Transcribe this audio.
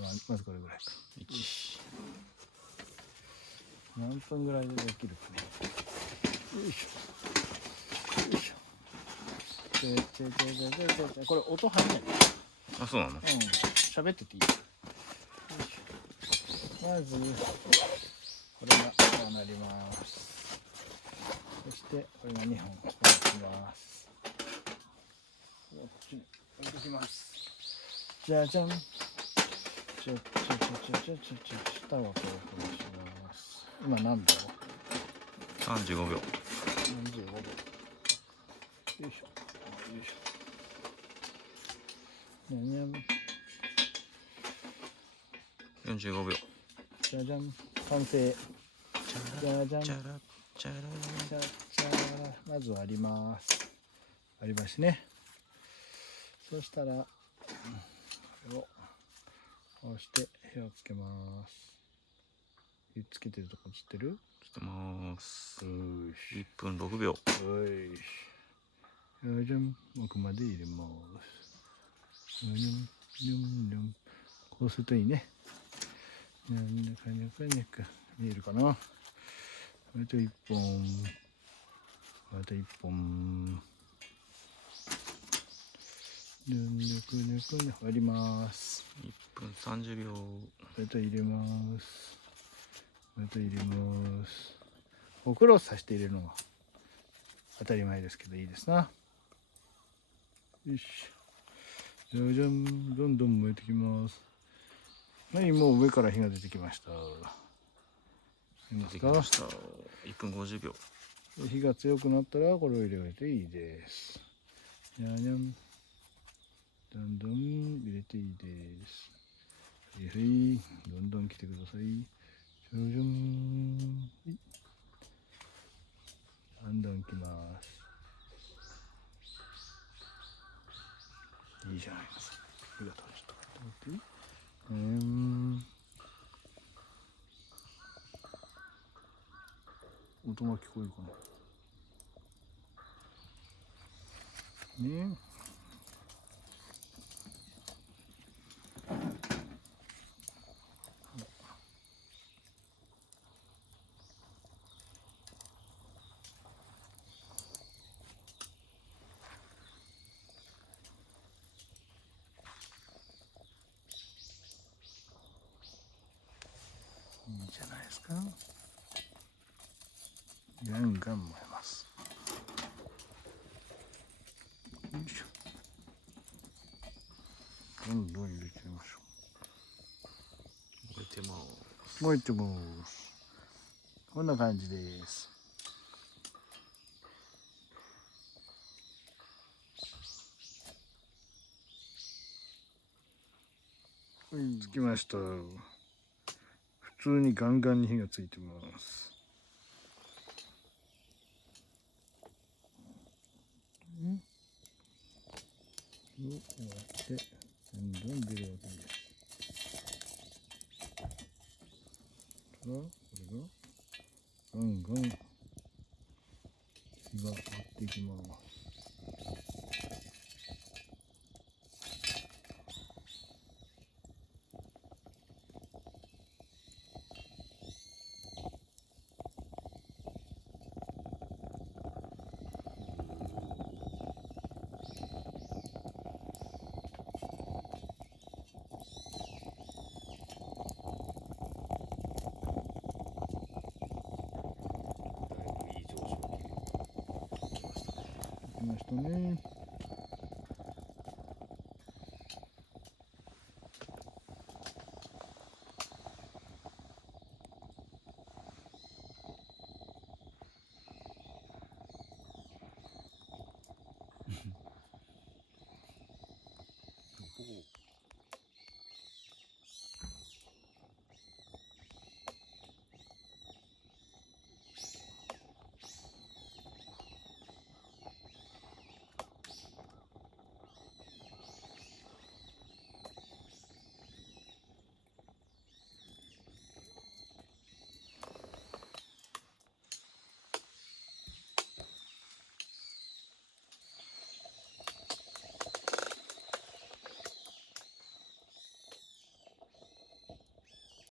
まずこれぐらいか。1。何分ぐらいでできるかね。よいしょよいしょ。これ音入んない。あ、そうなの？うん、喋ってていい。よいしょ。まずこれがこうなります。そしてこれが2本こうなります。こっちに置いてきます。じゃじゃん。下はこうします。今何秒35秒。?45秒。よいしょ。よいしょ。にゃにゃん。45秒。じゃじゃん。完成。じゃじゃん。チャラチャラチャラ。まず割ります。割り箸ね。そしたらこれをこうして火をつけます。火つけてるとこ映ってる？つけます。よし。1分6秒。よし。じゃん。奥まで入れます。こうするといいね。にゃかにゃかにゃか。見えるかな？あと1本。あと1本。割ります。1分30秒。あと入れます。あと入れます。ほくろを刺して入れるのが当たり前ですけどいいですな。よし。じゃじゃん。どんどん燃えてきます。はい、もう上から火が出てきました。出てきました。1分50秒。火が強くなったらこれを入れていいです。じゃじゃん。どんどん入れていいです。はいはい、どんどん来てください。じゃじゃん。どんどん来ます。いいじゃないですか。火が通る。ちょっと待って。音が聞こえるかな。ね。いいじゃないですか。ガンガン燃えます。よいしょ。どんどん入れちゃいましょ燃えてます。燃えてます。こんな感じです。つきました。普通にガンガンに火がついてます。こうやってどんどん出るわけです。これがガンガン火が上がっていきます。だいぶいい上昇気来ましたね。来ましたね。